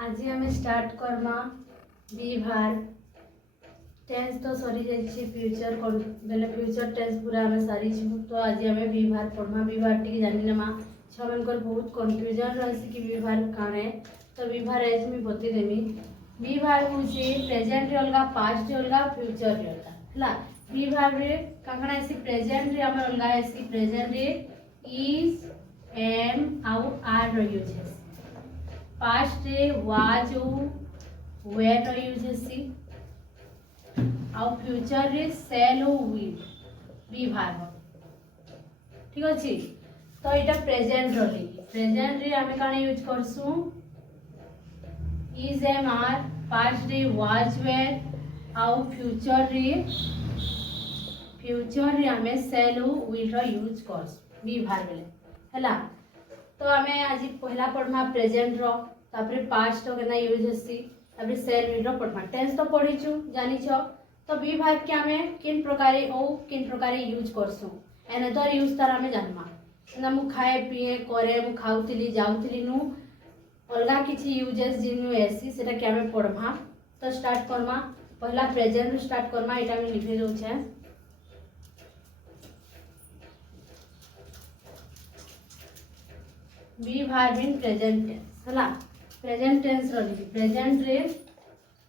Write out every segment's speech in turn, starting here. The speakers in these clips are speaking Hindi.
आज आम स्टार्ट करमा विभार टेन्स तो सरी जाइए फ्यूचर बेले फ्यूचर टेन्स पूरा आम सारी तो आज आम विभार पढ़मा विभार टी जानी नमा छुआ बहुत कन्फ्यूजन रही कि विभार काण है तो विभार आज मुझे बतेदेमी विभार हूँ प्रेजेंट अलग पास्ट अलग फ्यूचर अलग है विभार काण आसी प्रेजेंट रे आम अलग आसी प्रेजेंट रे इज एम आउ आर यूज है पास्ट रे वाज वेर यूज है आउ फ्यूचर रे सेल विल विभार ठीक अच्छे तो यहाँ प्रेजेंट रही प्रेजेंट रे आम कण यूज करसु इज एम आर पास्ट रे वाज वेर आउ फ्यूचर रे आम सेल विल यूज करसु विभार बेले हैला तो आम आज पहला पढ़मा प्रेजेंट रे पास्ट के यूज हेसी सेल विल पढ़मा टेंस तो पढ़ीचु जानिछ तो विभार के आम किन प्रकार यूज करसु एने तो यूज तार आम जानमा ना मु खाए पीए करे मु खाऊली जाऊली नु अलग किसी यूजेस जिन एसी सेटा के आम पढ़मा तो स्टार्ट करमा पहला प्रेजेंट स्टार्ट करमा एटा में लिखे दउछे विभार इन प्रेजेंट टेंस हला प्रेजेंट टेंस रही प्रेजेंट रे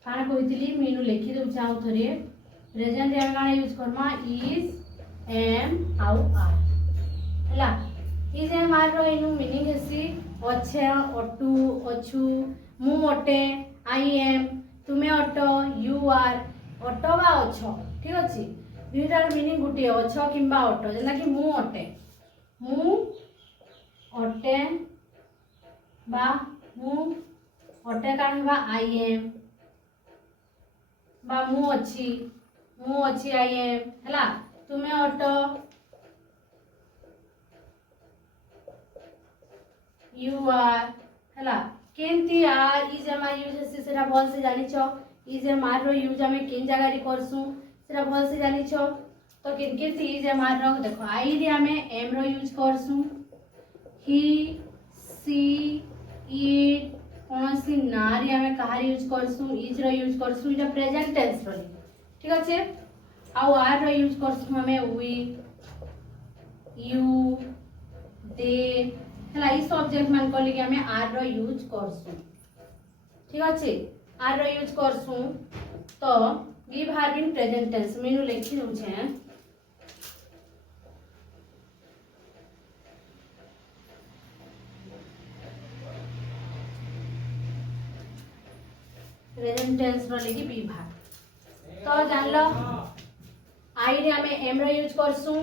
काना कहितली मीनू लिखि दउ चाउ थरे प्रेजेंट रे काना यूज करमा इज एम आउ आर हला इज एम आर रो इनु मीनिंग हेसी अच्छे अटू अछु मु अटे आई एम तुमे अटो यू आर अटो बा अछो ठीक अछि दुईटार मीनिंग गुटे अछो किंबा अटो जेना कि मु अटे बा मु अटे कान हेबा आई एम बा मु अच्छी आई एम हला तुमे अटो यू आर हला केंती are is am are use हेसी सेटा भल से जानिछ इज एम आर रो यूज आमे किन जगह रे करसु सेटा भल से जानिछ तो किन केंती इज एम आर रो देखो आई रे आमे एम रो यूज करसु ही सी इट कौनसी नारी आमे कहार यूज करसु इज रो यूज करसु इटा प्रेजेंट टेंस रो ठीक अच्छे आउ आर रो यूज करसु हमें वी यू दे हला ई सब्जेक्ट मान कहले कि हमें आर रो यूज करसु ठीक अच्छे आर रो यूज करसु तो विभार इन प्रेजेंट टेंस मेनू लिखि दउ छे प्रेजेंट टेंस रो लेगी विभार तो जान लो आई रे हमें एम रो यूज करसु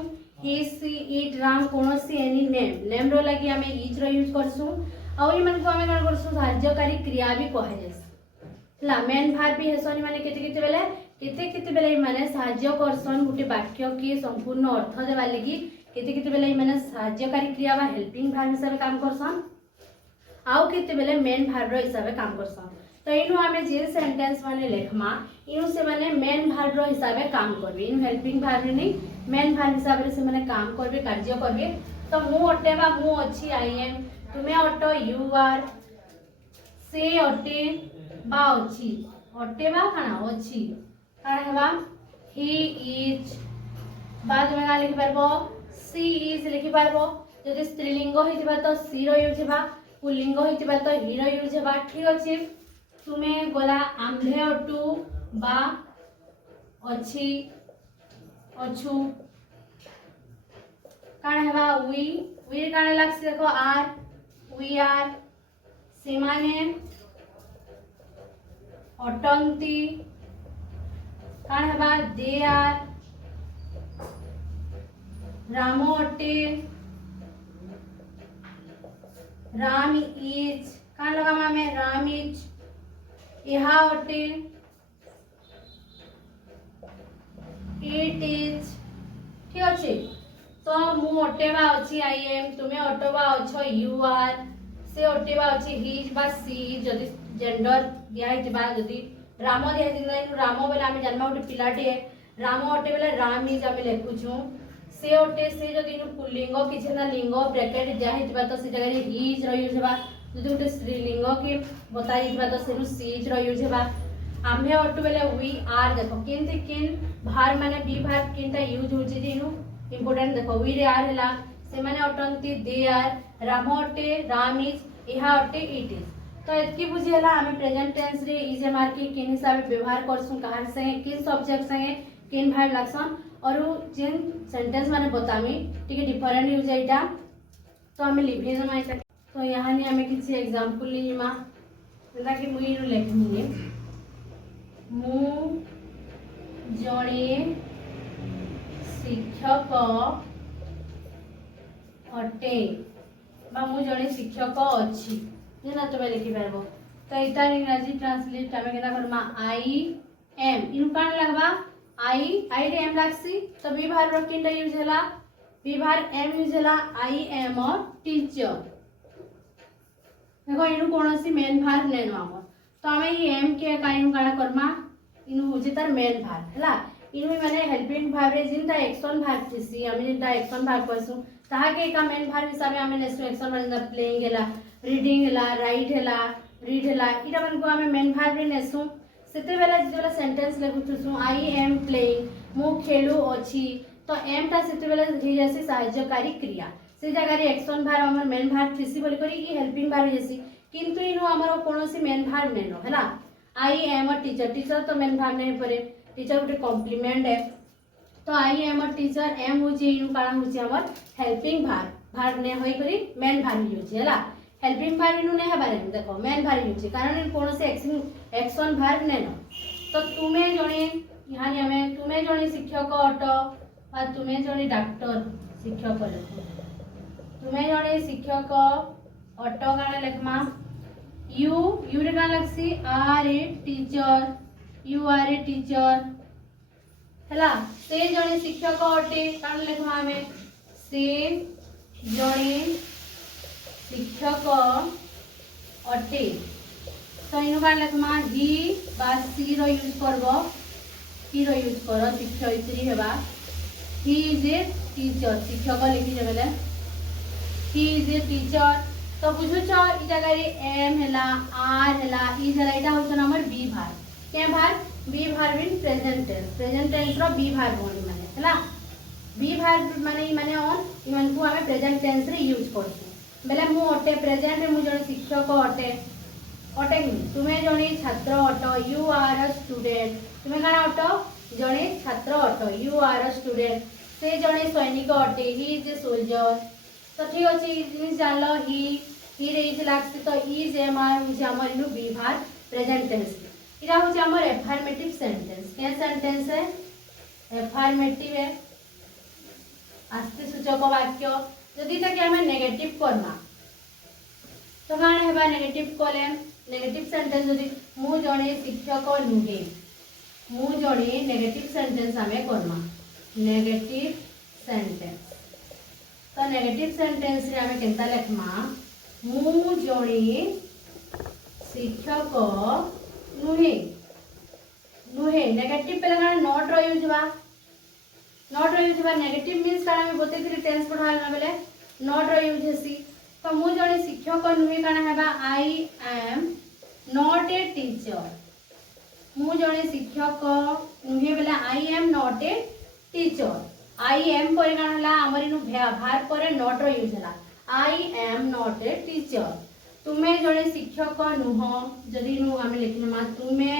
ही सी इट राम कोनोसी एनी नेम रो लगी हमें इज रो यूज करसु और ई मन को हमें कोन करसु सहायकारी क्रिया भी कहे जेस ला मेन भार भी हेसनी माने केते बेले माने सहाय्य करसन गुटे वाक्य के संपूर्ण अर्थ देबा लगी केते बेले माने सहायकारी क्रिया बा हेल्पिंग भार हिसाब काम करसन आउ केते बेले मेन भार रो हिसाब काम करसन तो इनु आमे जे सेंटेंस माने लेखमा इनु से माने मेन भार रो हिसाब काम करबे इन हेल्पिंग भार रे नहीं मेन भार हिसाब रे से माने काम करबे कार्य करबे तो मु अटे बा मु अछि आई एम तुमे अटो यू आर से अटे बा अछि अटे बा काना अछि काना हेबा ही इज बाद में का लिखि परबो सी इज लिखि परबो जदि स्त्रीलिंग होइतिबा तो सी रो यूज हेबा पुल्लिंग होइतिबा तो ही रो यूज हेबा ठीक अछि तुमे गला आंधे अटू बा अछि अछु काण हेबा वी काण लागस देखो आर वी आर सेमाने अटंती काण हेबा दे आर रामो अटे राम इज काण लगामा में राम इज इहा अटे इट इज ठीक अच्छे तो मु अटेबा अछि आई एम तुमे अटबा अछ यू आर से अटेबा अछि ही बा सी जदि जेंडर दिया हितबा जदि राम दिया हितबा राम बेले आमे जन्मा उठी पिलाटे राम अटे बेले राम इज आमे लेखुछु से अटे से जदि पुल्लिंग किछि ना लिंग ब्रैकेट दिया हितबा तो से जगह ही इज रो यूज हेबा जो गोटे स्त्रीलिंग के बता दिबा तो सेनु सीज रो यूज हेबा आम्हे अटु बेले वी आर देखो केनते केन भार माने बी भार केनता यूज होची जेनु इंपोर्टेंट देखो वी रे आर हला से माने अटंती दे आर राम अटे राम इज इहा अटे इट इज तो एतकी बुझी हला हमें प्रेजेंट टेंस रे इज मार के केन हिसाब व्यवहार करसु कहार संगे किन सब्जेक्ट संगे किन भार लागसन और जेन सेंटेंस माने बतामी ठीक है डिफरेंट यूज एटा तो हमें लिखि देना एटा तो यहाँ ने हमें किसी एग्जांपल लीमा जेटा कि मुई नु लेखनी मु जणे शिक्षक अटे बा मु जणे शिक्षक अछि जेना तबे लिखि परबो तो इटा इंग्रजी ट्रांसलेट हमें केना करमा आई एम इन कान लगबा आई रे एम लागसी तो बी भार रो किंडा यूज हला बी भार एम यूज हला आई एम अ टीचर देखो इनु कोनोसी मेन भार नेनो हमर तो हमें ई एम के काइनु काना करमा इनु होजे तार मेन भार हला इनु माने हेल्पिंग भार रे जिनता एक्शन भार थिसी हमें जिनता एक्शन भार करसु ताहा के का मेन भार हिसाब हमें नेक्स्ट एक्शन माने प्लेइंग हला रीडिंग हला राइट हला रीड हला इटा मन को हमें मेन भार रे नेसु सेते बेला जेला सेंटेंस लिखुछु आई एम प्लेइंग मु खेलु अछि तो एम ता सेते बेला हे जैसे सहायकारी क्रिया से जगह रे एक्शन भार हमर मेन भार थिसी बोली करी ई हेल्पिंग भार जैसी किंतु इनु हमर कोनोसी मेन भार नेनो हला I am a teacher teacher तो मेन भार नहीं परे टीचर गोटे कॉम्प्लीमेंट है तो आई एम अ टीचर एम होची इनु काना होची हमर हेल्पिंग भार ने होई करी मेन भार यूज हला हेल्पिंग भार इनु ने हबारे देखो मेन भार यूज कारण इन कोनोसी एक्शन भार नेनो तो तुमे जणे यहाँ हमें तुमे जणे शिक्षक अट बा तुमे जणे डॉक्टर शिक्षक लेखो तुमे जणे शिक्षक अट काना लेखमा यू रे काना लागसी are a teacher you are a teacher हला से जणे शिक्षक अटे काना लेखमा हमें से जणे शिक्षक अटे तो इन कान लेखमा ही बा सी रो यूज करबो ही रो यूज करो शिक्षयित्री हेबा ही इज ए टीचर शिक्षक लिखि देबेले ही इज ए टीचर तो बुझु छ ई जगह रे एम हला आर हला ई हला एटा होछ हमर बी भार के भार बी भार मीन प्रेजेंट टेंस रो बी भार बोली माने हला बी भार माने ऑन इमन को हमें प्रेजेंट टेंस रे यूज करछु बेले मु अटे प्रेजेंट रे मु जने शिक्षक अटे अटे तुमे जने छात्र अट यू आर अ स्टूडेंट तुमे काना अट जने छात्र अट यू आर अ स्टूडेंट से जने सैनिक अटे ही इज ए सोल्जर तो ठीक अछि जिनिस जानलो ही रे इज लागसी तो इज एम आर होछि हमर इनु बी भार प्रेजेंट टेंस इरा होछि हमर एफर्मेटिव सेंटेंस के सेंटेंस है एफर्मेटिव है आस्ति सूचक वाक्य जदि तक हमें नेगेटिव करना तो काण हेबा नेगेटिव कले नेगेटिव सेंटेंस जदि मु जणे शिक्षक नुहे मु जणे नेगेटिव सेंटेंस हमें करना नेगेटिव सेंटेंस तो नेगेटिव सेंटेंस रे हमें केनता लेखमा मु जणे शिक्षक नुहे नुहे नेगेटिव पे लगा नॉट रो यूज बा नॉट रो यूज बा नेगेटिव मींस काना हम बते थी टेंस पढ़ाल ना बेले नॉट रो यूज हेसी तो मु जणे शिक्षक नुहे काना हेबा आई एम नॉट ए टीचर मु जणे शिक्षक नुहे बेले आई am not a teacher I M पर काना हला हमर इनु भार पर नॉट रो यूज हला I am not a teacher तुमे जणे शिक्षक नुह जदि नु हम लिखनमा तुमे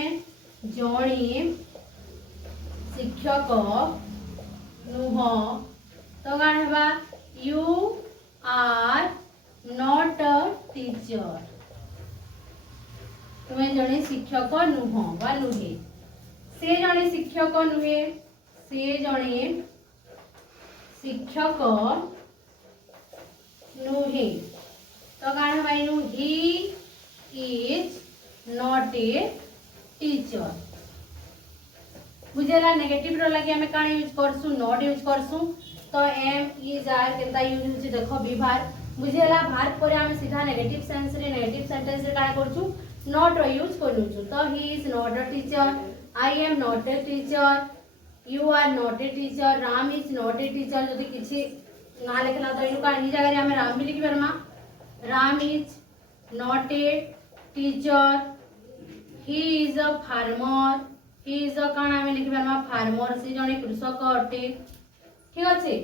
जणे शिक्षक नुह तो काना हेबा you are not a teacher तुमे जणे शिक्षक नुह बा नुहे से जणे शिक्षक नुहे से जणे शिक्षक नुहे तो काण भाई नु he is not a teacher बुझेला नेगेटिव रो लागि हमें काण यूज करसु नॉट यूज करसु तो एम इज आर केता यूज होची देखो बी भार बुझेला भार पर हम सीधा नेगेटिव सेंस रे नेगेटिव सेंटेंस रे काण करछु नॉट रो यूज करनुछु तो he is not a teacher I am not a teacher you are not a teacher Ram is not a teacher जदि किछि ना लिखला तो इनु का ई जगह रे हमें राम भी लिखि परमा Ram is not a teacher, he is a farmer, he is a काना आमे लिखि पारमा farmer से जने कृषक अटे ठीक अछि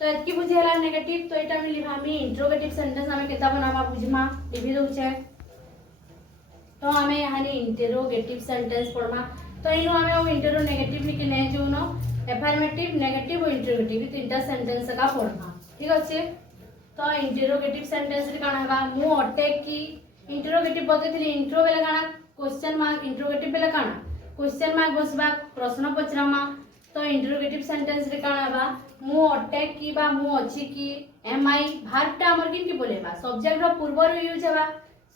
तो एतकी बुझी हला नेगेटिव तो एटा में लिभामी इंट्रोगेटिव सेंटेंस आमे केता बनावा बुझमा लिखि दउ छै तो आमे यानी इंटरोगेटिव सेंटेंस पढमा तो इनो आमे ओ इंटरोनेगेटिव लिखि नै जोनो एफर्मेटिव नेगेटिव और इंटरोगेटिव तीनटा सेंटेंस का पढमा ठीक अछि तो इंटरोगेटिव सेंटेंस रे काना हबा मु अटे की इंटरोगेटिव बतेथिली इंट्रो बेले काना क्वेश्चन मार्क इंटरोगेटिव बेले काना क्वेश्चन मार्क बसबा प्रश्न पचरामा तो इंटरोगेटिव सेंटेंस रे काना हबा मु अटे की बा मु अछि की एम आई वर्ब टा हमर किन की बोलेबा सब्जेक्ट रो पूर्व रो यूज हेबा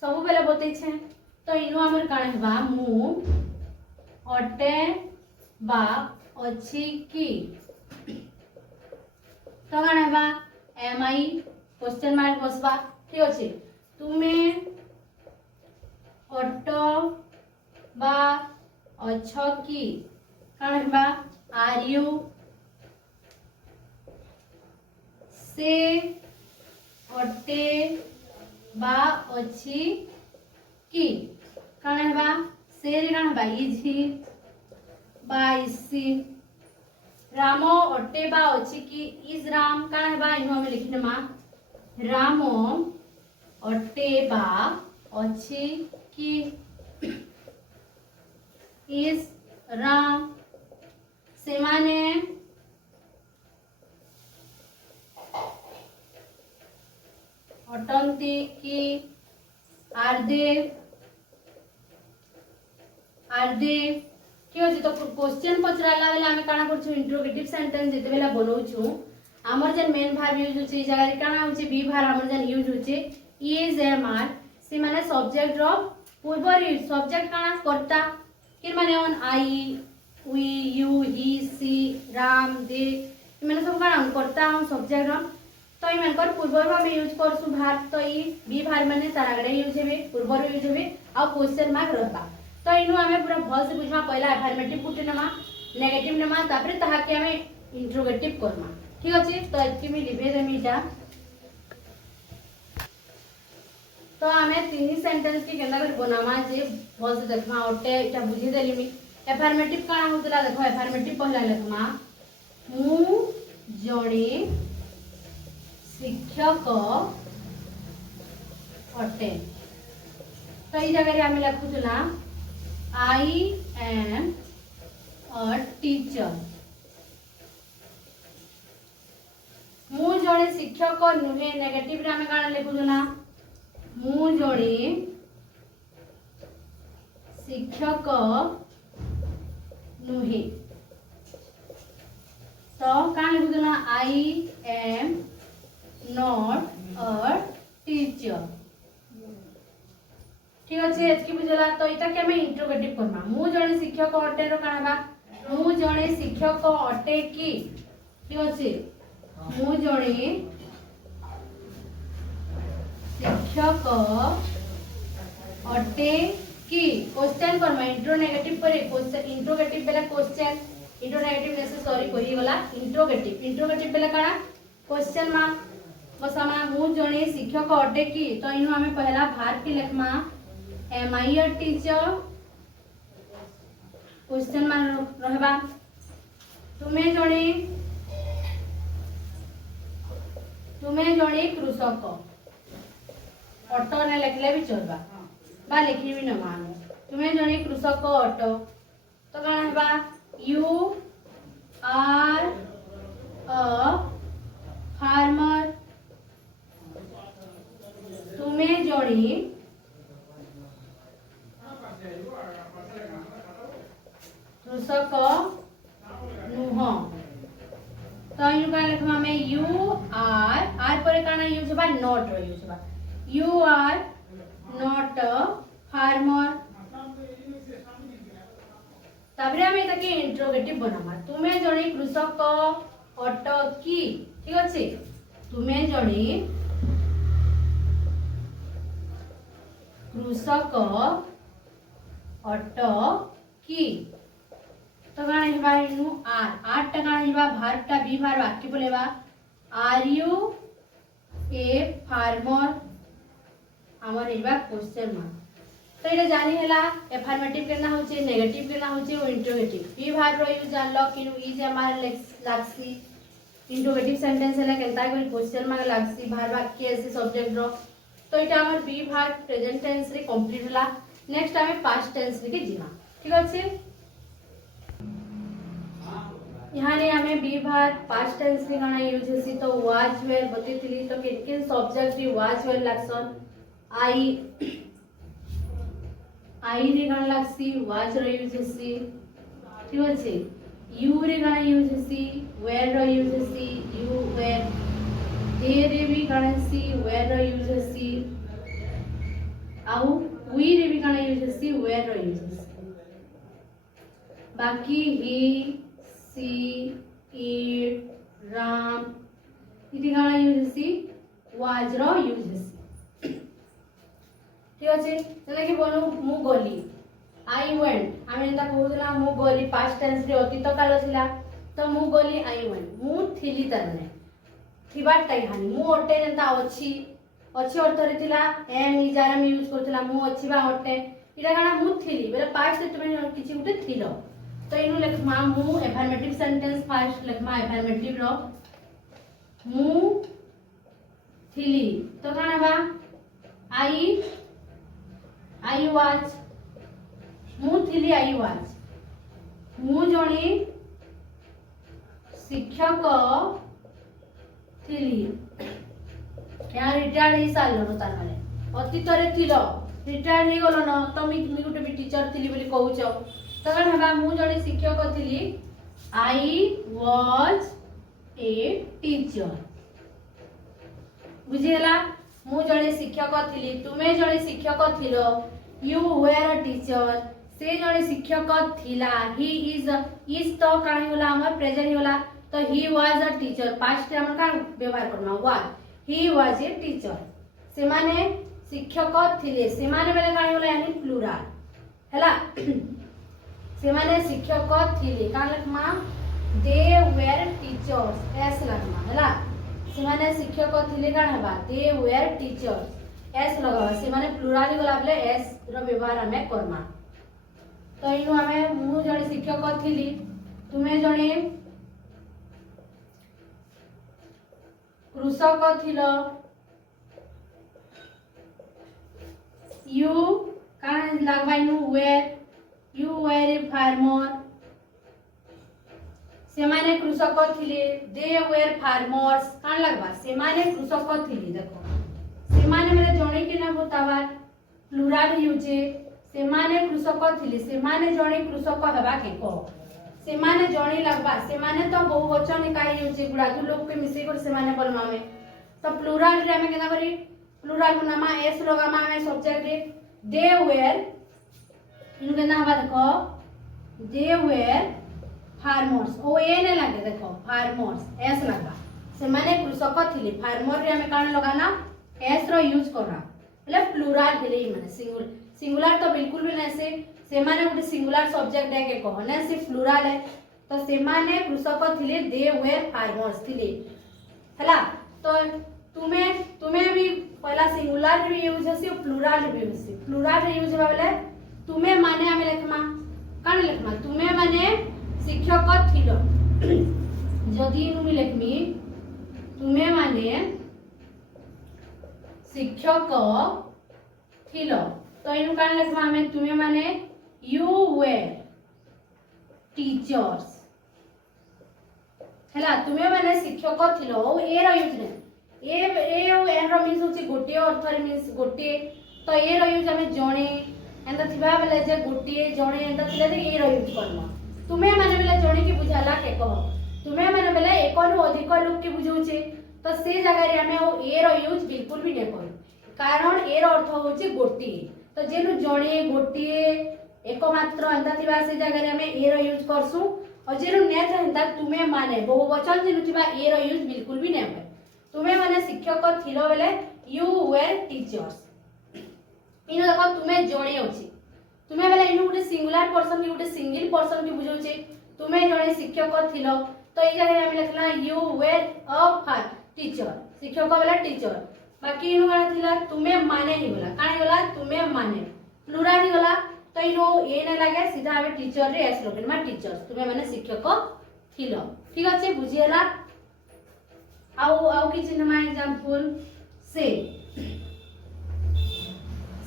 सब बेले बतै छै तो इनो हमर काना हेबा मु अटे बा अछि की तो काना हेबा एम आई क्वेश्चन मार्क बसबा ठीक अछि तुमे अटो बा अछ की काना हेबा आर यू से अटे बा अछि की काना हेबा से रे काना हेबा इजी बा इसी राम अटे बा अछि की इज राम काना हेबा इनो हम लिखिनमा राम अटे बा अछि की इज राम सेमाने अटंती की आर दे ठीक अछि तो क्वेश्चन पचराला बेले आमे काना करछु इंटरोगेटिव सेंटेंस जेते बेला बनौछु हमर जन मेन वर्ब यूज होछि जगह रे काना होछि बी वर्ब हमर जन यूज होछि इज एम आर से माने सब्जेक्ट रो पूर्व यूज सब्जेक्ट काना करता कि माने ऑन आई वी यू ही सी राम दे माने सब काना करता हम सब्जेक्ट रो तो ई मानकर पूर्व रो हम यूज करसु वर्ब तो ई बी वर्ब माने सारागडे यूज हेबे पूर्व रो यूज हेबे आ क्वेश्चन मार्क रहता तो इनु हमें पूरा भल से बुझमा पहला अफर्मेटिव पुट नमा नेगेटिव नमा तापरे ताहा के हमें इंट्रोगेटिव करमा ठीक अछि तो एतकी मी लिभे देमीटा तो हमें तीन सेंटेंस की केना कर बनामा जे भल से देखमा ओटे एटा बुझी देली मी अफर्मेटिव काना होतला देखो अफर्मेटिव पहला लिखमा मु जणे शिक्षक अटे तो ई जगह रे हमें लिखुतला I am a teacher. मु जणे शिक्षक नुहे नेगेटिव रे हमें काना लिखुदना मु जणे शिक्षक नुहे तो काना लिखुदना I am not a teacher ठीक अछि एतकी बुझला तो इता के हमें इंट्रोगेटिव करना मु जणे शिक्षक अटे रो काना बा मु जणे शिक्षक अटे की ठीक अछि मु जणे शिक्षक अटे की क्वेश्चन करमा इंट्रोनेगेटिव करे क्वेश्चन इंट्रोगेटिव बेला क्वेश्चन इंट्रोनेगेटिव नेसेसरी कहि गला इंट्रोगेटिव बेला काना क्वेश्चन मार्क बसमा मु जणे शिक्षक अटे की तो इनु हमें पहला वर्ब की लिखमा am I a teacher question mark रहबा तुमे जणे कृषक ऑटो ने लिखले भी चलबा बा लिखि भी न मान तुमे जणे कृषक ऑटो तो काना हेबा you are a farmer तुमे जणे कृषक नुह तो इनु का लिखमा में यू आर पर काना यूज बा नॉट रो यूज बा you are not a farmer ताबरे हम एता के इंट्रोगेटिव बनामा तुमे जणे कृषक अट की ठीक अछि तुमे जणे कृषक अट की तो गाना हेबा इनु आर टा गाना हेबा वर्ब टा बी वर्ब वाक्य बोलेबा आर यू ए फार्मर हमर इबा क्वेश्चन मार्क तो ये जानी हैला एफर्मेटिव केना होचे नेगेटिव केना होचे और इंट्रोगेटिव बी भार रो यूज जानलो किनु ई जे हमार लागसी इंट्रोगेटिव सेंटेंस हैला केनता कोई क्वेश्चन मार्क लागसी भार वाक्य ऐसे सब्जेक्ट रो तो इटा हमर बी भार प्रेजेंट टेंस रे कंप्लीट होला नेक्स्ट हमें पास्ट टेंस रे के जिमा ठीक अछि यहाँ ने हमें बी भार पास्ट टेंस रे गाना यूज हेसी तो वाज वेयर बतेथिली तो किन सब्जेक्ट रे वाज वेयर लागसन आई रे गाना लागसी वाज रो यूज हेसी ठीक अछि यू रे गाना यूज हेसी वेयर रो यूज हेसी यू वेयर दे रे भी गाना हेसी वेयर रो यूज हेसी आउ वी रे भी गाना यूज हेसी वेयर रो यूज हेसी बाकी ही सी इट राम इति गाना यूज हेसी वाज रो यूज हेसी ठीक अछि जले कि बोलू मु गली आई वेंट आमे एंता कहउला मु गली पास्ट टेंस रे अतीत काल थिला तो मु गली आई वेंट मु थिली तरने थिबार टाइ हानि मु ओटे एंता अछि अर्थ रे थिला एम इजार हम यूज करथिला मु अछि बा ओटे इटा गाना मु थिली बेले पास्ट रे तुमे किछि उटे थिलो तो इनु लेखमा मु एफर्मेटिव सेंटेंस फर्स्ट लेखमा एफर्मेटिव रो मु थिली तो गाना बा आई वाज मु थिली आई वाज मु जणी शिक्षक थिली या रिटायर्ड ही सालो तार माने अतीत रे थिलो रिटायर्ड ही गलो न तमी गुटे भी टीचर थिली बोली कहउछ तो कण हबा मु जणी शिक्षक थिली आई वाज ए टीचर बुझिला मु जणी शिक्षक थिली तुमे जणी शिक्षक थिलो यू वेयर अ टीचर से जणी शिक्षक थिला ही इज तो काणी होला हमर प्रेजेंट होला तो he was a teacher past हम का व्यवहार करना was he was a teacher से माने शिक्षक थिले से माने बेले काणी होला यानी प्लुराल हैला से माने शिक्षक थिले का लखमा दे वेयर टीचर्स एस लखमा हैला से माने शिक्षक थिले काण हबा दे वेयर टीचर्स एस लगावा से माने प्लुराल गला बेले एस रो व्यवहार हमें करना तो इनु हमें मु जणे शिक्षक थिली तुमे जणे कृषक थिलो यू काण लागबा इनु were you were a farmer से माने कृषक थिले दे वेयर फार्मर्स काण लागबा से माने कृषक थिले देखो से माने मेरे जणे के ना बतावा प्लुराल यूजे से माने कृषक थिले से माने जणे कृषक हेबा के को से माने जणे लागबा से माने तो बहुवचन काई यूजे गुडादु लोग के मिसे कर से माने बोलमा में तो प्लुराल रे हमें केना करी प्लुराल नामा एस लगामा में सब्जेक्ट रे दे वेयर इन केना हबा देखो दे वेयर फार्मर्स ओ ए ने लागे देखो फार्मर्स एस लगा से माने कृषक थिले फार्मर रे हमें काण लगाना एस रो यूज करना એટલે પ્લુરાલ हेले माने सिंगुलर तो बिल्कुल भी नहीं से माने गुटे सिंगुलर सब्जेक्ट है के कहने से प्लुराल है तो से माने कृषक थिले दे वेयर फार्मर्स थिले हला तो तुमे भी पहला सिंगुलर भी यूज है प्लुराल भी यूज है प्लुराल रे यूज बाबले तुमे माने हमें लिखमा काण लिखमा तुमे माने शिक्षक थिलो जदी नु मी लिखमी तुमे माने शिक्षक थिलो तो इनु काण लिखमा हमें तुमे माने यू वेयर टीचर्स हला तुमे माने शिक्षक थिलो ओ ए रो यूज ने ए ओ एन रो मीन्स होची गोटे अर्थ रे मीन्स गोटे तो ए रो यूज हमें जणे एंदा थिबा बेले जे गोटे जणे एंदा थिले ए रो यूज करना तुमे माने बेले जणे की बुझाला के कह तुमे माने बेले एक रु अधिक लोग के बुझौचे तो से जगह रे हमें ओ ए रो यूज बिल्कुल भी नै करू कारण ए रो अर्थ होची गोटी तो जेनु जणे गोटी एकमात्र एंदा थिबा से जगह रे हमें ए रो यूज करसु और जेनु नेत एंदा तुमे माने बहुवचन जेनु थिबा ए रो यूज बिल्कुल भी नै होय तुमे माने शिक्षक थिलो बेले यू वेयर टीचर्स इनो देखो तुमे जणे अछि तुमे बेले इनु गुटे सिंगुलर पर्सन की गुटे सिंगल पर्सन की बुझौचे तुमे जणे शिक्षक थिलो तो ए जगह हम लिखला यू वेयर अ टीचर शिक्षक बेले टीचर बाकी इनु काना थिला तुमे माने ही गला काना गला तुमे माने प्लुराल ही गला तो इनु ए ने लागे सीधा हमें टीचर रे एस लोगन मा टीचर्स तुमे माने शिक्षक थिलो ठीक अछि बुझियला आउ किछि नमा एग्जांपल से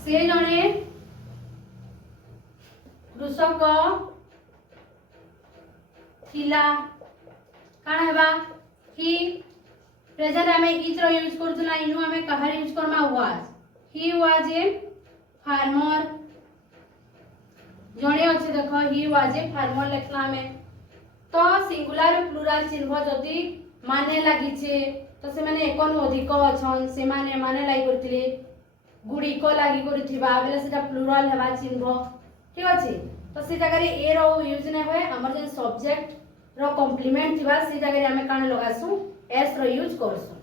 जने कृषक थिला काना हेबा ही प्रेजेंट हमें इज रो यूज करथुला इनु हमें कहार यूज करमा was he was a farmer जणे अछि देखो ही वाज ए फार्मर लेखला हमें तो सिंगुलर और प्लुरल चिन्ह जदी माने लागि छे तो से माने एकन अधिक अछन से माने लागि करथिले गुडी को लागि करथिबा बेले सेटा प्लुरल हेबा चिन्ह ठीक अछि तो से जगह रे ए रो यूज नै होय हमर जे सब्जेक्ट रो कॉम्प्लीमेंट थिबा से जगह रे हमें काने लगासु एस रो यूज करसु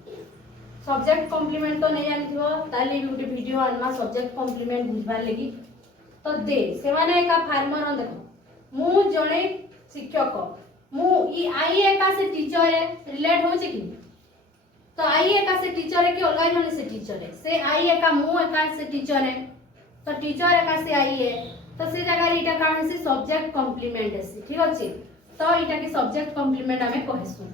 सब्जेक्ट कॉम्प्लीमेंट तो नै जानि थिबो ताली गुडी वीडियो आनमा सब्जेक्ट कॉम्प्लीमेंट बुझबार लागि तो दे से माने का फार्मर देखो मु जणे शिक्षक मु ई आई एका से टीचर है रिलेट हो कि तो आई एका से टीचर है कि अलग जने से टीचर है से आई एका मु एका से टीचर है तो टीचर एका से आई है तो से जगह इटा कान से सब्जेक्ट कॉम्प्लीमेंट है ठीक अछि तो इटा के सब्जेक्ट कॉम्प्लीमेंट हमें कहसु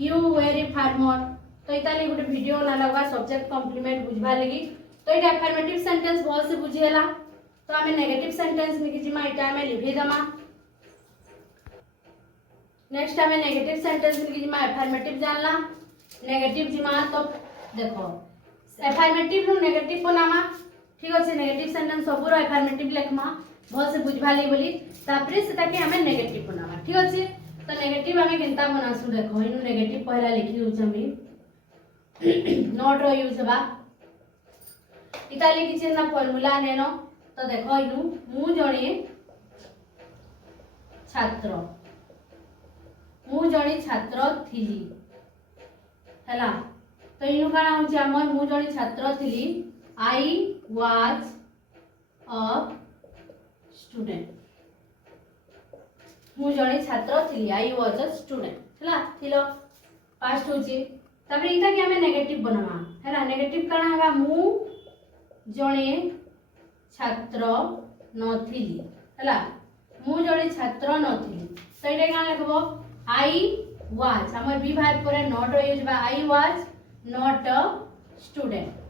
यू वेर ए फार्मर तो इताली गुटे वीडियो ना लगा सब्जेक्ट कॉम्प्लीमेंट बुझबा लगी तो इटा अफर्मेटिव सेंटेंस बहुत से बुझियला तो हमें नेगेटिव सेंटेंस लिखि जिमा इटा हमें लिखि दमा नेक्स्ट हमें नेगेटिव सेंटेंस लिखि जिमा अफर्मेटिव जानला नेगेटिव जिमा तो देखो अफर्मेटिव नु नेगेटिव बनामा ठीक अछि नेगेटिव सेंटेंस सबरो अफर्मेटिव लिखमा बहुत से बुझबा लगी बोली तापरे सेटा के हमें नेगेटिव बनामा ठीक अछि तो नेगेटिव हमें केनता बनासु देखो इनु नेगेटिव पहला लिखि दउ छमी नोट रो यूज बा इताली किछि ना फार्मूला नेनो तो देखो इनु मु जणे छात्र थिली हला तो इनु काना होची हमर मु जणे छात्र थिली आई वाज अ स्टूडेंट मु जणे छात्र थिली आई वाज अ स्टूडेंट हला थिलो पास्ट होची तबरे इता के हमें नेगेटिव बनावा हला नेगेटिव काना हवा मु जणे छात्र नथिली हला मु जणे छात्र नथिली तो इटा काना लिखबो आई वाज हमर बी भार परे नॉट यूज बा आई वाज नॉट अ स्टूडेंट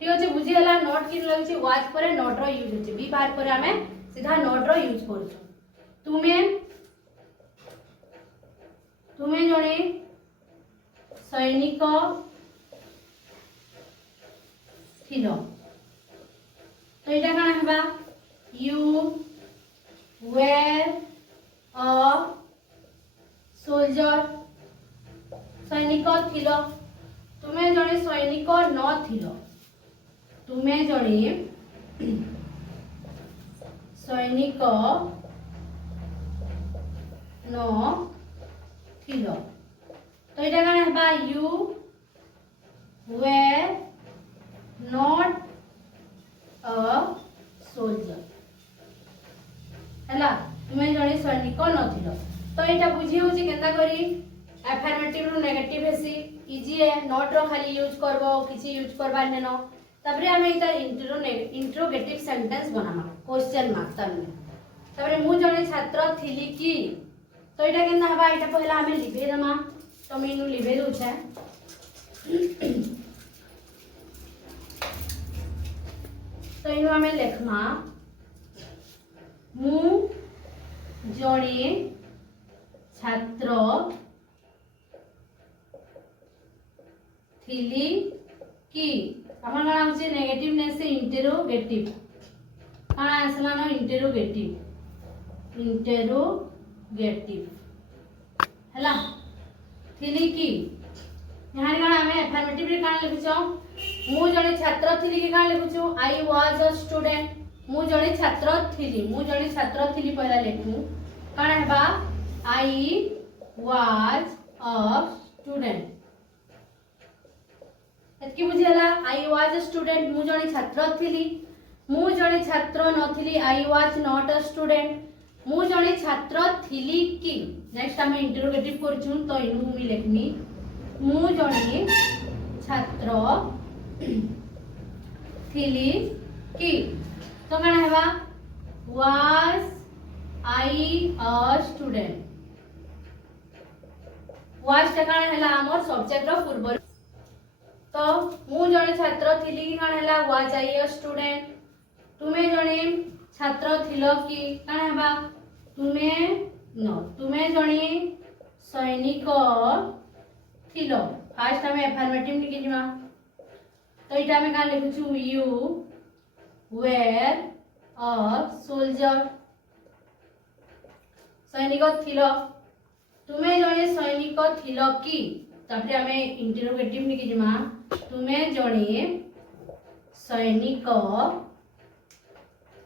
ठीक अछि बुझी हला नॉट किन लगछि वाज परे नॉट रो यूज होछि बी भार परे हमें सीधा नॉट रो यूज करछु तुमे जणे सैनिक थिलो तो इटा काना हेबा यू वेर अ सोल्जर सैनिक थिलो तुमे जणे सैनिक न थिलो तुमे जणे सैनिक न थिलो तो इटा काना हेबा you were not a soldier हला तुमे जणे सैनिक नथिलो तो एटा बुझी होची केनता करी अफर्मेटिव रो नेगेटिव हेसी इजी है नॉट रो खाली यूज करबो किछि यूज करबा नेनो तबरे हमें इता इंट्रोगेटिव सेंटेंस बनामा क्वेश्चन मार्क तने तबरे मु जणे छात्र थिली की तो एटा केनता हबा एटा पहला हमें लिखे दमा तो मीनु लिखे दउ छै तो इनु हमें लेखमा मु जणे छात्र थिली की हमर गाना होचे नेगेटिव ने से इंटरोगेटिव काना आसला न इंटरोगेटिव हला थिली की यहाँ गाना हमें अफर्मेटिव रे काना लिखुछो मु जणे छात्र थिली की काना लिखुछु आई वाज अ स्टूडेंट मु जणे छात्र थिली पहला लिखु काना हेबा आई वाज अ स्टूडेंट एतकी बुझियला आई वाज अ स्टूडेंट मु जणे छात्र थिली मु जणे छात्र नथिली I was not a student मु जणे छात्र थिली की नेक्स्ट हम इंटरोगेटिव करछु तो इनु मी लिखनी मु जणे छात्र थिली कि तो कण हेबा was I a student was टा कण हैला हमर सब्जेक्ट रो पूर्व तो मु जने छात्र थिली कि कण हैला was I a student तुमे जने छात्र थिलो कि कण हेबा तुमे न तुमे जने सैनिक थिलो फास्ट हमें अफर्मेटिव लिखि जिमा तो इटा में का लिखु छु यू वेर अ सोल्जर सैनिक थिलो तुमे जने सैनिक थिलो कि तापरे हमें इंटरोगेटिव लिखि जिमा तुमे जने सैनिक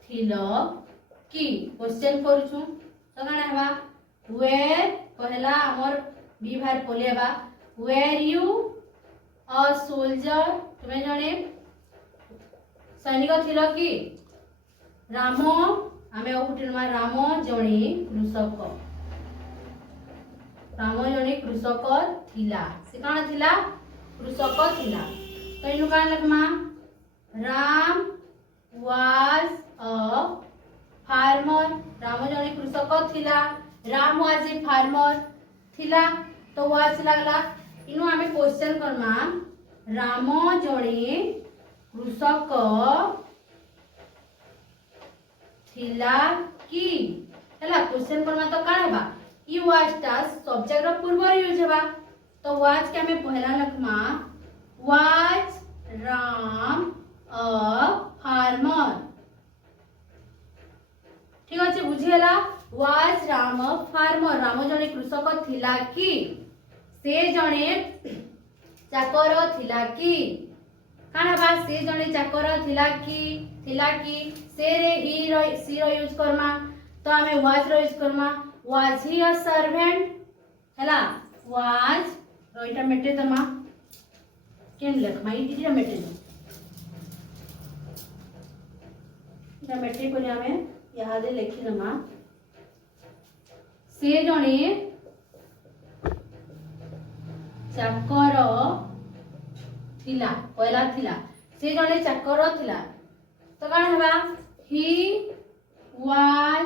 थिलो कि क्वेश्चन करू तो काना हेबा वेर पहला हमर बी भार पोलेबा वेर यू अ सोल्जर तुमे जने सैनिक थिलो कि राम आमे उठिलमा राम जने कृषक थिला से काना थिला कृषक थिला तो इनु काना Lakhma Ram was a farmer Ram जने कृषक थिला राम वाज ए फार्मर थिला तो वाज लागला इनु आमे क्वेश्चन करमा राम जने कृषक थिला कि हला क्वेश्चन करमा तो काना हेबा ई वाज टा सब्जेक्ट रो पूर्व यूज हेबा तो वाज के हमें पहला Lakhma was Ram a farmer ठीक अछि बुझियला वाज राम फार्मर राम जने कृषक थिला कि से जने चाकर थिला कि काना बा से जने चाकर थिला कि से रे ही सी रो यूज करमा तो हमें वाज रो यूज करमा वाज ही अ सर्वेंट हला वाज रो इटा मेटे दमा केन लिखमा इटा मेटे दो इटा मेटे को हमें यहाँ दे लिखि दमा से जने चाकर थिला पहला थिला से जने चाकर थिला तो काना हेबा ही वाज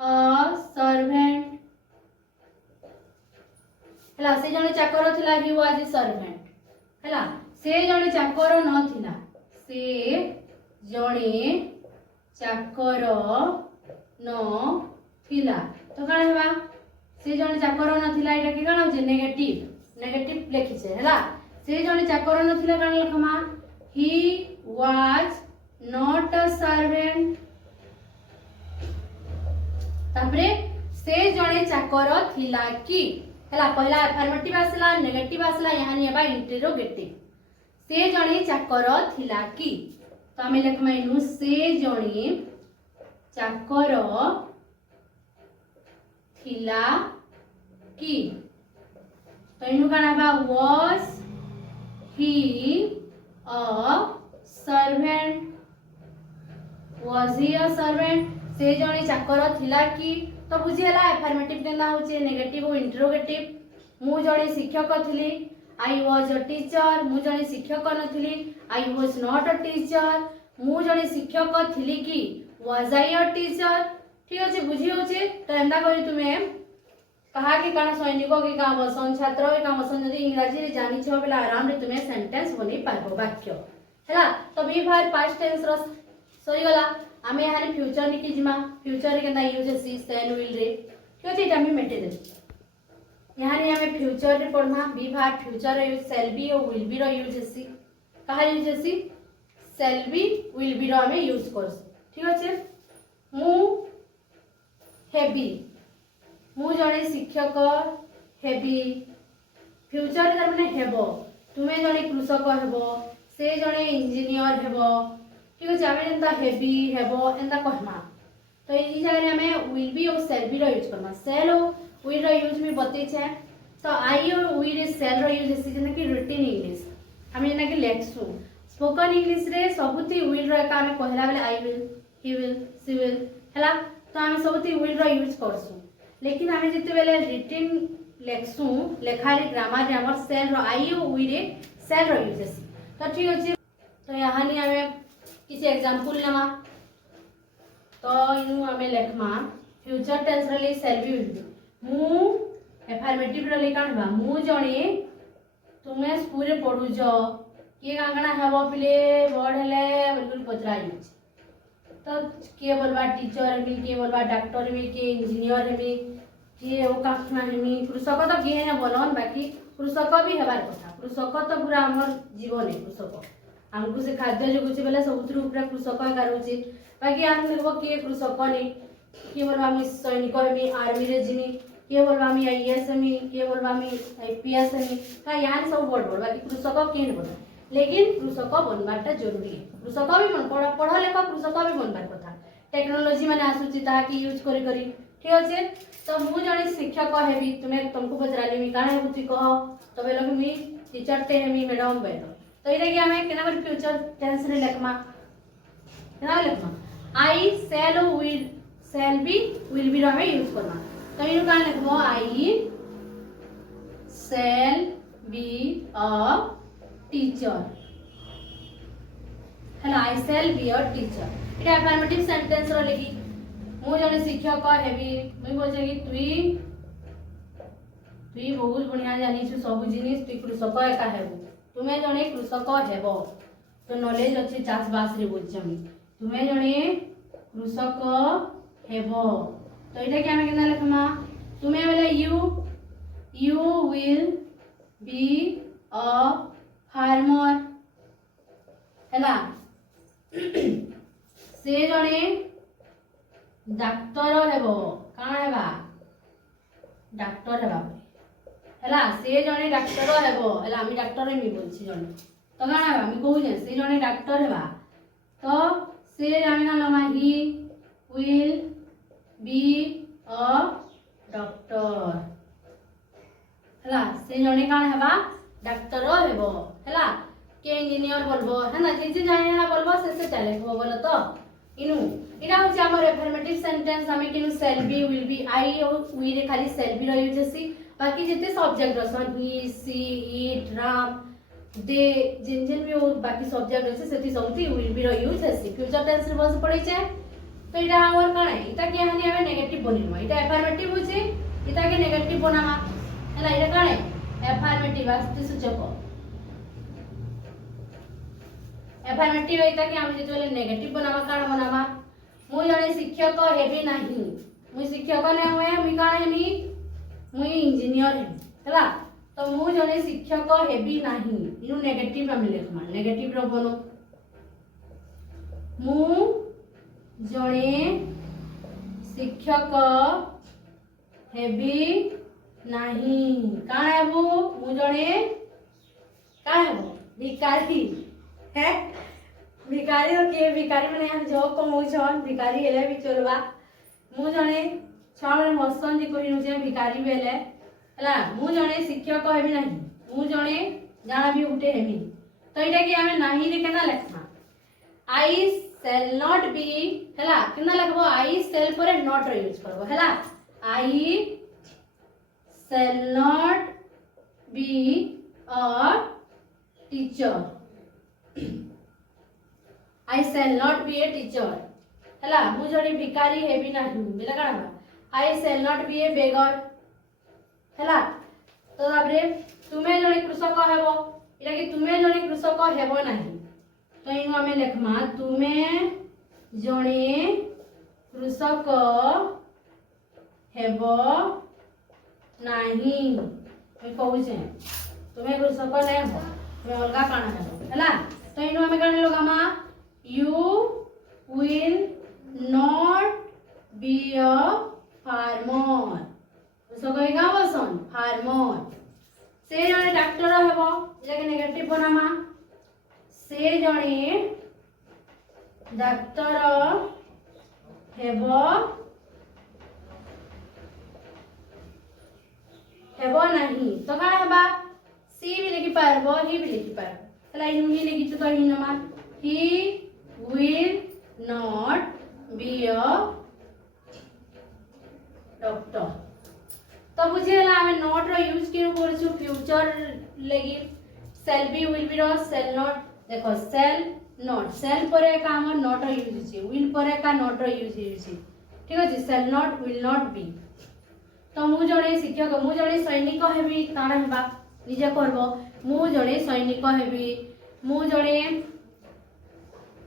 अ सर्वेंट हला से जने चाकर थिला ही वाज ए सर्वेंट हला से जने चाकर न थिला से जने चाकर न थिला तो काना हेबा से जने चाकर न थिला एटा कि काना होचे नेगेटिव लिखि छे हला से जने चाकर न थिला काना लिखमा he was not a servant तापरे से जने चाकर थिला कि हला पहला अफर्मेटिव आसला नेगेटिव आसला यहाँ नि हेबा इंटरोगेटिव से जने चाकर थिला कि तो हमें लिखमा इनु से जने चाकर थिला कि तो इनु काना हेबा was he a servant was he a servant से जने चाकर थिला कि तो बुझियला अफर्मेटिव केना होचे नेगेटिव और इंटरोगेटिव मु जने शिक्षक थिली आई वाज अ टीचर मु जने शिक्षक नथिली I was not a teacher मु जने शिक्षक थिली कि वाज आई अ टीचर ठीक अछि बुझी होचे तो एंदा करी तुमे कहा कि काना सैनिको के काम बसन छात्र के काम बसन यदि इंग्रजी रे जानि छ बेला आराम रे तुमे सेंटेंस बनै पारबो वाक्य हैला तो बी भार पास्ट टेंस रो सरी गला आमे हानि फ्यूचर लिखि जिमा फ्यूचर रे केना यूज सी सेन विल रे ठीक अछि एटा हम मेटे दे यहाँ रे हमें फ्यूचर रे पढ़मा बी भार फ्यूचर रे यूज शैल बी और विल बी रो यूज सी कहा यूज सी शैल बी विल बी रो हमें यूज करस ठीक अछि मु हेबी मु जने शिक्षक हेबी फ्यूचर रे माने हेबो तुमे जने कृषक हेबो से जने इंजीनियर हेबो ठीक अछि आमे जंता हेबी हेबो एंदा कहमा तो ई जगह रे हमें विल बी और शैल बी रो यूज करमा शैल और विल रो यूज में बतै छै तो आई और विल रे शैल रो यूज छै जेना कि रिटन इंग्लिश हमें जेना कि लेखसु स्पोकन इंग्लिश रे सबुती विल रो का हमें कहला बेले I will he will see will हला तो हमें सबुती विल रो यूज करसु लेकिन हमें जते बेले रिटन लेखसु लेखा रे ग्रामर रे हमर शैल रो आई और विल रे सेल रो यूज हेसी तो ठीक अछि तो यहाँ नि हमें किसी एग्जांपल लेमा तो इनु हमें लेखमा फ्यूचर टेंस रे सेल भी मु एफर्मेटिव रे काढबा मु जणे तुमे स्कूल रे पढु जो किए कांगना हेबो पिले बड़ हेले बिल्कुल पचरा यूज तो किए बोलबा टीचर हेमी किए बोलबा डॉक्टर हेमी किए इंजीनियर हेमी किए ओ काखना हेमी कृषक तो किए ने बोलन बाकी कृषक भी हेबार कथा कृषक तो पूरा हमर जीवन है कृषक हमको से खाद्य जो कुछ बेला सबुत्र ऊपर कृषक का रहउची बाकी हम देखबो किए कृषक ने किए बोलबा हम सैनिक हेमी आर्मी रे जिमी किए बोलबा हम आईएएस हेमी किए बोलबा हम आईपीएस हेमी का यार सब बड़ बड़ बाकी कृषक किए ने बोला लेकिन कृषक बनबाटा जरूरी है कृषक भी मन पढ़ लेख कृषक भी बनबार कथा टेक्नोलोजी माने आसुची ता कि यूज करी करी ठीक अछि तो मु जने शिक्षक हेबी तुमे तुमको पचराली मी काना हेबुची कह तो बेलो कि मी टीचर ते हेमी मैडम बेलो तो इरे कि हमें केना कर फ्यूचर टेंस रे लेखमा केना लेखमा I shall be will be रो हमें यूज करना तो इनु का लेखबो I shall be a teacher हेलो I shall be a teacher इटा अफर्मेटिव सेंटेंस रो लेगी मु जने शिक्षक हेबी मुई बोलजे कि तुई बहुत बढ़िया जानी छु सब जिनिस तुई कृषक एका हेबो तुमे जने कृषक हेबो तो नॉलेज अछि चाष बास रे बोलछमी तुमे जने कृषक हेबो तो इटा कि हमें केना लिखमा तुमे बेले you will be a farmer हैला से जने डाक्टर हेबो काना हेबा डाक्टर हेबा हैला से जने डाक्टर हेबो हैला आमी डाक्टर हेमी बोलछि जने तो काना हेबा आमी कहू जे से जने डाक्टर हेबा तो से आमी ना लमा he will be a doctor हैला से जने काना हेबा डाक्टर हेबो हैला के इंजीनियर बोलबो है ना जे जाने ना बोलबो से चले हो बोलो तो इनु इना होची हमर अफर्मेटिव सेंटेंस हमें किनु shall be will be I और वी रे खाली सेल बी रो यूज हेसी बाकी जते subject Roshan he she it Ram दे जिन भी बाकी सब्जेक्ट अछि सेति सबति विल बी रो यूज हेसी फ्यूचर टेंस रे बस पड़ै छै तो इटा हमर काने इटा के हानि हमें नेगेटिव बनिमा इटा अफर्मेटिव होची इटा के नेगेटिव बनामा हैला इटा काने अफर्मेटिव आस्ते सूचक अफर्मेटिव एटा कि हम जेतले नेगेटिव बनावा काण बनावा मु जने शिक्षक हेबी नाही मु शिक्षक ने होय मु काण हेमी मु इंजीनियर हेबी हला तो मु जने शिक्षक हेबी नाही इनु नेगेटिव हम लिखमा नेगेटिव रो बनो मु जने शिक्षक हेबी नाही काण हेबो मु जने का हेबो भिखारी है भिखारी हो के भिखारी माने हम जो कमौ छन भिखारी हेले भी चलबा मु जने छामरे हसन जे कहिनु जे भिखारी बेले हला मु जने शिक्षक हेबी नाही मु जने जाना भी उठे हेबी तो इटा कि हमें नाही रे केना लिखना आई सेल नॉट बी हला केना लिखबो आई सेल पर नॉट रो यूज करबो हला I shall not be a teacher I shall not be a teacher हला मु जने भिखारी हेबी नाही बेला काना I shall not be a beggar हला तो ताबरे तुमे जने कृषक हेबो इटा कि तुमे जने कृषक हेबो नाही तो इनु हमें लिखमा तुमे जने कृषक हेबो नाही मैं कहू छे तुमे कृषक नै हो तुमे अलगा काना हेबो हला तो इनु हमें काने लगामा you will not be a farmer so कहि का बसन फार्मर से जने डॉक्टर हेबो इला के नेगेटिव बनामा से जने डॉक्टर हेबो नाही तो का हेबा सी भी लिखि पारबो ही भी लिखि पारबो हला इन ही लिखि तो इन नमा he will not be a doctor तो बुझेला हमें नॉट रो यूज केनु करछु फ्यूचर लगी सेल बी विल बी रो सेल नॉट देखो सेल नॉट सेल पर का हमर नॉट यूज होची विल पर का नॉट यूज होची ठीक अछि shall not will not be तो मु जणे शिक्षक मु जणे सैनिक हेबी काना हेबा निजे करबो मु जणे सैनिक हेबी मु जणे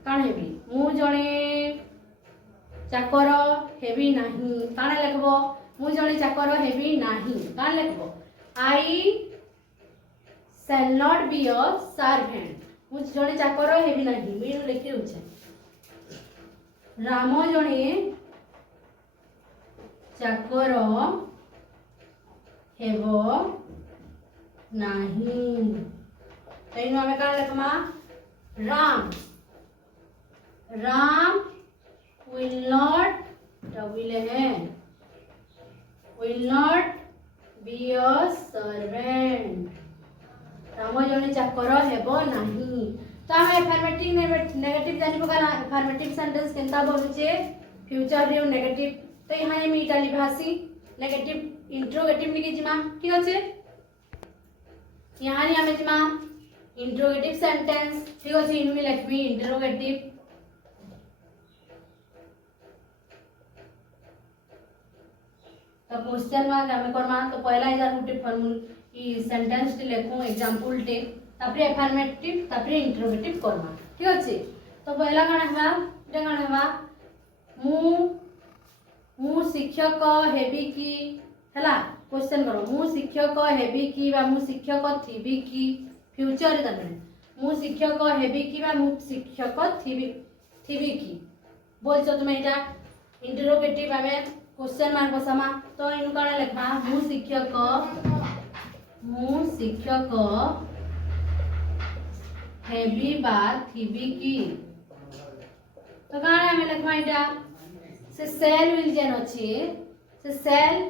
काना हेबी मु जणे चाकर हेबी नाही काना लिखबो मु जणे चाकर हेबी नाही काना लिखबो आई shall not be a servant मु जणे चाकर हेबी नाही मी लिखि उछे राम जणे चाकर हेबो नाही तैनो हमें का लिखमा Ram Ram will not will not be a servant Ram जणे चाकर हेबो नाही तो हम अफर्मेटिव नेगेटिव जानि पका अफर्मेटिव सेंटेंस केनता बोलुचे फ्यूचर रे नेगेटिव तो यहाँ ये मीटा लिभासी नेगेटिव इंट्रोगेटिव लिखि जिमा ठीक अछि यहाँ हमें जिमा इंट्रोगेटिव सेंटेंस ठीक अछि इनमे लिखबी इंट्रोगेटिव तो क्वेश्चन मार्क हमें करमा तो पहला इधर गुटे फॉर्मूला ई सेंटेंस टी लेखो एग्जांपल टे तापरे अफर्मेटिव तापरे इंट्रोगेटिव करमा ठीक अछि तो पहला काना हवा एटा काना हवा मु शिक्षक हेबी की हला क्वेश्चन करो मु शिक्षक हेबी की बा मु शिक्षक थिबी की फ्यूचर तने मु शिक्षक हेबी की बा मु शिक्षक थिबी की बोलछो तुम एटा इंट्रोगेटिव हमें क्वेश्चन मार्क बसामा तो इनु काना लिखा मु शिक्षक हेबी बा थिबी की तो काना हमें लिखमा एटा से सेल विल जेन अछि से सेल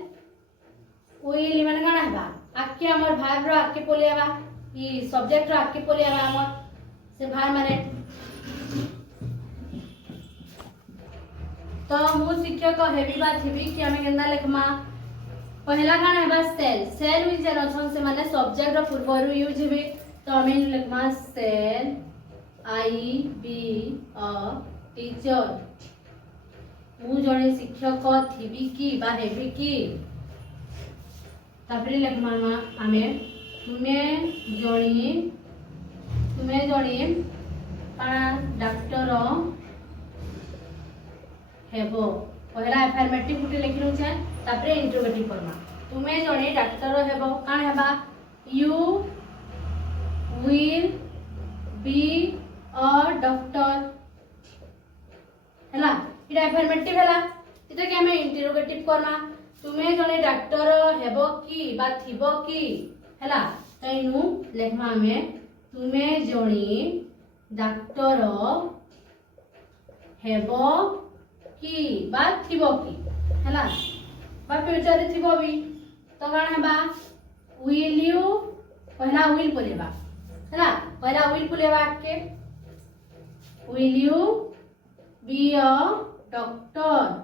विल माने काना हबा आके हमर भाग रो आके पोलेबा ई सब्जेक्ट रो आके पोलेबा हमर से भाग माने तो मु शिक्षक हेबी बा थिबी कि हमें केंदा लिखमा पहला काना हबा सेल सेल विल जेन अछन से माने सब्जेक्ट रो पूर्व यूज हेबे तो हमें लिखमा shall I be a teacher मु जणे शिक्षक थिबी की बा हेबी की तापरे लिखमा हमें तुमे जणे काना डॉक्टर हेबो पहला अफर्मेटिव गुटे लिखि रहउ छै तापरे इंट्रोगेटिव करना तुमे जणे डॉक्टर हेबो काना हेबा you will be a doctor हला इटा अफर्मेटिव हला इटा के हमें इंट्रोगेटिव करना तुमे जणे डॉक्टर हेबो की बा थिबो की हला तैनु लेखमा हमें तुमे जणे डॉक्टर हेबो की बा थिबो की हला बा फ्यूचर रे थिबो भी तो काना हेबा विल यू पहला विल बोलेबा हला पहला विल बोलेबा के will you be a doctor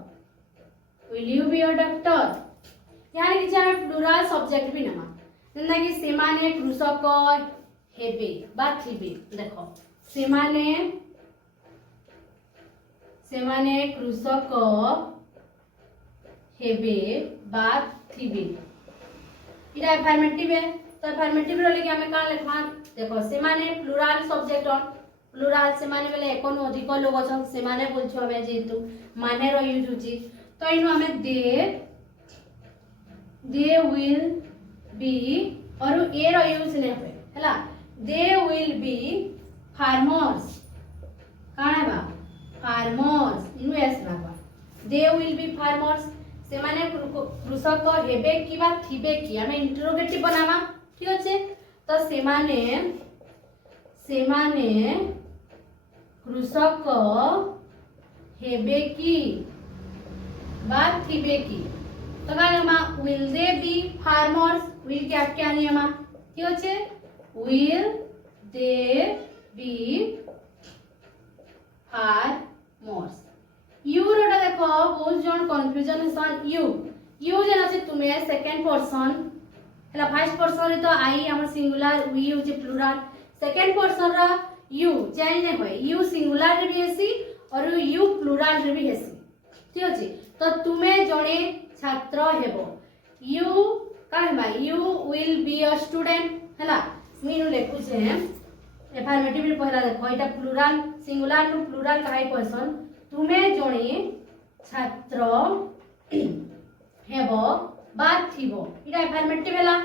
will you be a doctor यानी कि जे प्लुरल सब्जेक्ट भी नमा जेंदा कि सेमाने कृषक हेबे बा थिबे देखो सेमाने कृषक हेबे बा थिबे इटा अफर्मेटिव है तो अफर्मेटिव रो लेके हमें कान लिखवा देखो सेमाने प्लुरल सब्जेक्ट ऑन प्लुरल सेमाने बेले एकोनो अधिक लोग अछन सेमाने बोलछो हमें जेतु माने रो यूज होची तो इनो हमें दे विल बी और ए रो यूज ने होय हला दे विल बी फार्मर्स काना बा फार्मर्स इनु एस लागबा दे विल बी फार्मर्स से माने कृषक हेबे की बा थिबे की हमें इंट्रोगेटिव बनावा ठीक अछि तो से माने कृषक हेबे की बा थिबे की तो gamma will they be farmers will क्या क्या नियम ठीक अछि will they be farmers you रोटा देखो बहुत जन कंफ्यूजन सन यू जेन अछि तुमे सेकंड पर्सन हला फर्स्ट पर्सन रे तो आई हमर सिंगुलर वी होचे प्लुरल सेकंड पर्सन रा यू चेंज नहीं होए यू सिंगुलर रे भी हेसी और यू प्लुराल रे भी हेसी ठीक अछि तो तुमे जणे छात्र हेबो यू कहबा you will B a student हला मीनु लेखु छे एफर्मेटिव रे पहला देखो एटा प्लुराल सिंगुलर नु प्लुराल काई पर्सन तुमे जणे छात्र हेबो बा थिबो इटा एफर्मेटिव हला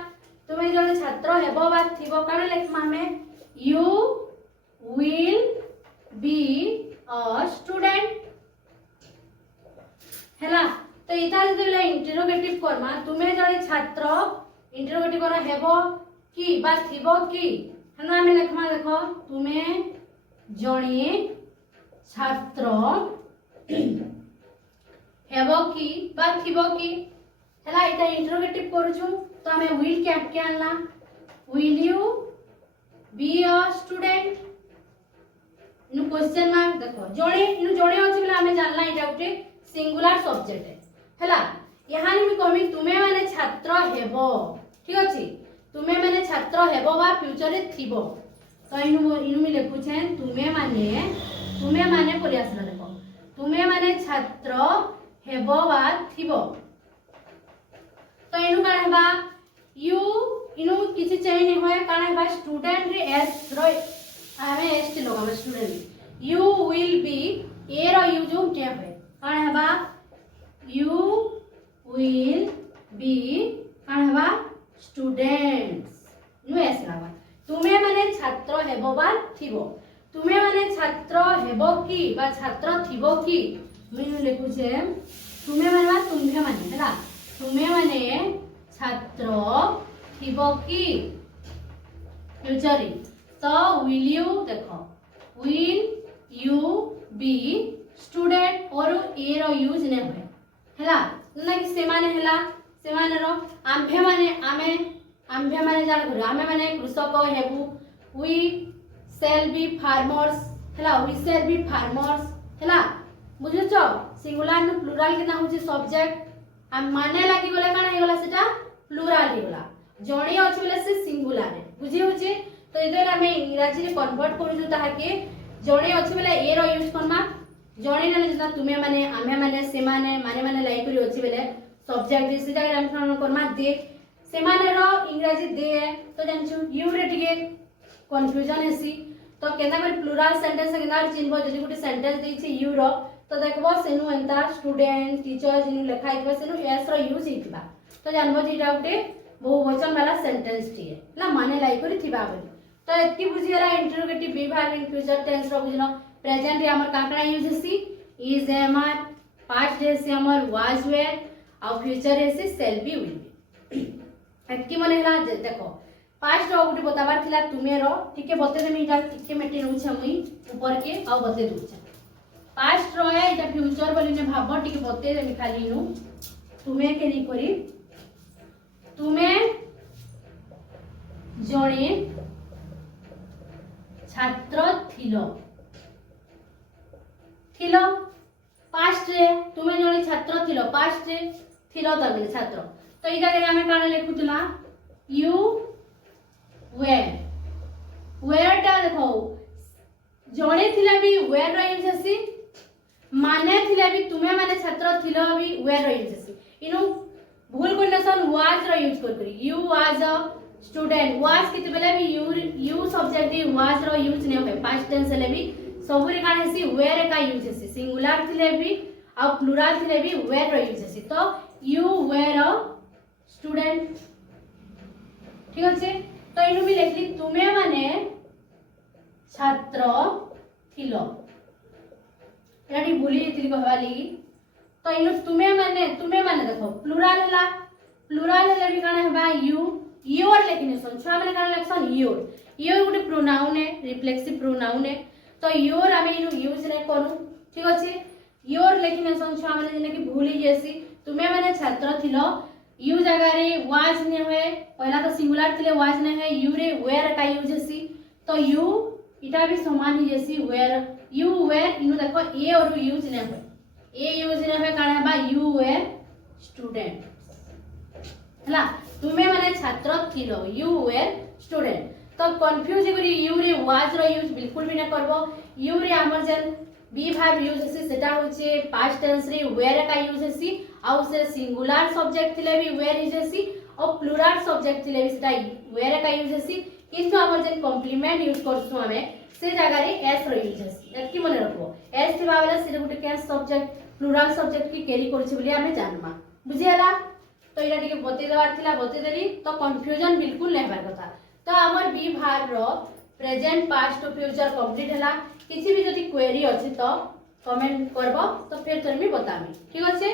तुमे जणे छात्र हेबो बा थिबो काने लेखमा हमें you will B a student हला तो इता जदे इंटरोगेटिव करमा तुमे जणे छात्र इंटरोगेटिव करा हेबो की बा थिबो की हना हमें लेखमा देखो तुमे जणे छात्र हेबो की बा थिबो की हला इता इंटरोगेटिव करूछु तो हमें विल क्या आनला will you be a student इनु क्वेश्चन मार्क देखो जणे इनु जणे अछि बले हमें जानला इटा उठे सिंगुलर सब्जेक्ट है हला यहानी मी कमी तुमे माने छात्र हेबो ठीक अछि तुमे माने छात्र हेबो बा फ्यूचर रे थिबो तो इनु मी लेखु छे तुमे माने परि आसला देखो तुमे माने छात्र हेबो बा थिबो तो इनु काण हेबा यू इनु किछि चेंज नहीं होय काण हेबा स्टूडेंट रे एस रो आमे एस टी लोग student you will be a रो यू जो के होय काण हेबा यू विल बी काण हेबा स्टूडेंट्स नु एस लावा तुमे माने छात्र हेबो बा थिबो तुमे माने छात्र हेबो की बा छात्र थिबो की मीनु लेखु छे तुमे माने बा तुम्हे माने हला तुमे माने छात्र थिबो की फ्यूचर तो विल यू देखो विल यू बी स्टूडेंट और ए रो यूज ने होय हला ना कि से माने हला से माने रो आम्भे माने जान करू आमे माने कृषक हेबू वी सेल बी फार्मर्स हला वी सेल बी फार्मर्स हला बुझुचो सिंगुलर न प्लुराल केना होची सब्जेक्ट हम माने लागि गले काना हे गला सेटा प्लुराल हे गला जणी अछि बेले से सिंगुलर है बुझी होची तो इधर हमें इंग्रजी रे कन्वर्ट करू जो ताहा के जणी अछि बेले ए रो यूज करना जणी ने जता तुमे माने आमे माने से माने लाइक करी अछि बेले सब्जेक्ट जे सीधा हम करना दे से माने रो इंग्रजी दे तो जानछु यू रे टिके कंफ्यूजन हेसी तो केना कर प्लुराल सेंटेंस केना चिन्हबो जदी गुटे सेंटेंस दै छी यू रो तो देखबो सेनु एंता स्टूडेंट टीचर जिनु लिखा हितबा सेनु एस रो यूज हितबा तो जानबो जे इटा गुटे बहुवचन वाला सेंटेंस टी है ना माने लाइक करी थिबा बोली तो एति बुझी गला interrogative be verb in future tense रो बुझलो प्रेजेंट रे हमर काकड़ा यूज हेसी इज एम आर पास्ट रे से हमर वाज वेयर आ फ्यूचर रे से शैल बी विल बी एति माने हला देखो पास्ट रो गुटे बताबार थिला तुमे रो ठीके बते देमी इटा ठीके मेटी रहू छ मुई ऊपर के आ बते दू छ पास्ट रो है इटा फ्यूचर बोली ने भाबो ठीके बते देमी खाली नु तुमे के नी करी तुमे जणे छात्र थिलो पास्ट रे तुमे जणे छात्र थिलो पास्ट रे थिलो तबे छात्र तो ई जगह हमें काने लिखुतला यू वेयर टा देखो जणे थिला भी वेयर रो यूज हसी माने थिला भी तुमे माने छात्र थिलो भी वेयर रो यूज हसी इनु भूल कंडीशन वाज रो यूज करी you was a student was किते बेले भी यू सब्जेक्ट दी वाज रो यूज ने होय पास्ट टेंस ले भी सबुरी कान हेसी वेयर का यूज हेसी सिंगुलर थिले भी आ प्लुरल थिले भी वेयर रो यूज हेसी तो यू वेयर अ स्टूडेंट ठीक আছে तो इनु भी लिखली तुमे माने छात्र थिलो एडी भूली जेतली कहवाली तो इनु तुमे माने देखो प्लुरल हला भी काना हेबा यू योर लेकिन सुन छुआ माने काना लेक्सन योर गुटे प्रोनाउन है रिफ्लेक्सिव प्रोनाउन है तो योर आमे इनु यूज ने करू ठीक अछि योर लेकिन सुन छुआ माने जेने कि भूली जेसी तुमे माने छात्र थिलो यू जगह रे वाज ने होय पहला तो सिंगुलर थिले वाज ने है यू रे वेयर का यूज हेसी तो यू इटा भी समान ही जैसी वेयर यू वेयर इनु देखो ए और यूज ने होय ए यूज ने होय काना बा यू वेयर स्टूडेंट हला तुमे माने छात्र थिलो यू वेयर स्टूडेंट तो कंफ्यूज करी यू रे वाज रो यूज बिल्कुल भी ना करबो। यू रे हमर जन बी भार्ब यूज हेसी सेटा होचे पास्ट टेंस रे वेयर का यूज हेसी आउ से सिंगुलर सब्जेक्ट थिले भी वेयर यूज हेसी और प्लुरल सब्जेक्ट थिले भी सेटा वेयर का यूज हेसी किंतु हमर जन कॉम्प्लीमेंट यूज करसु हमें से जगह रे एस रो यूज हेसी एतकी मन रखबो। एस थिबा बेला से गुटे के सब्जेक्ट प्लुरल सब्जेक्ट की कैरी करछि बोली हमें जानबा बुझियाला। तो इरा टिके बते देवार थिला बते देली तो कंफ्यूजन बिल्कुल नै हेबार कथा। तो हमर बी भार्ब रो present past to future complete हला। किसी भी जदि क्वेरी अछि तो कमेंट करबो तो फिर तोर मी बतामी ठीक अछि।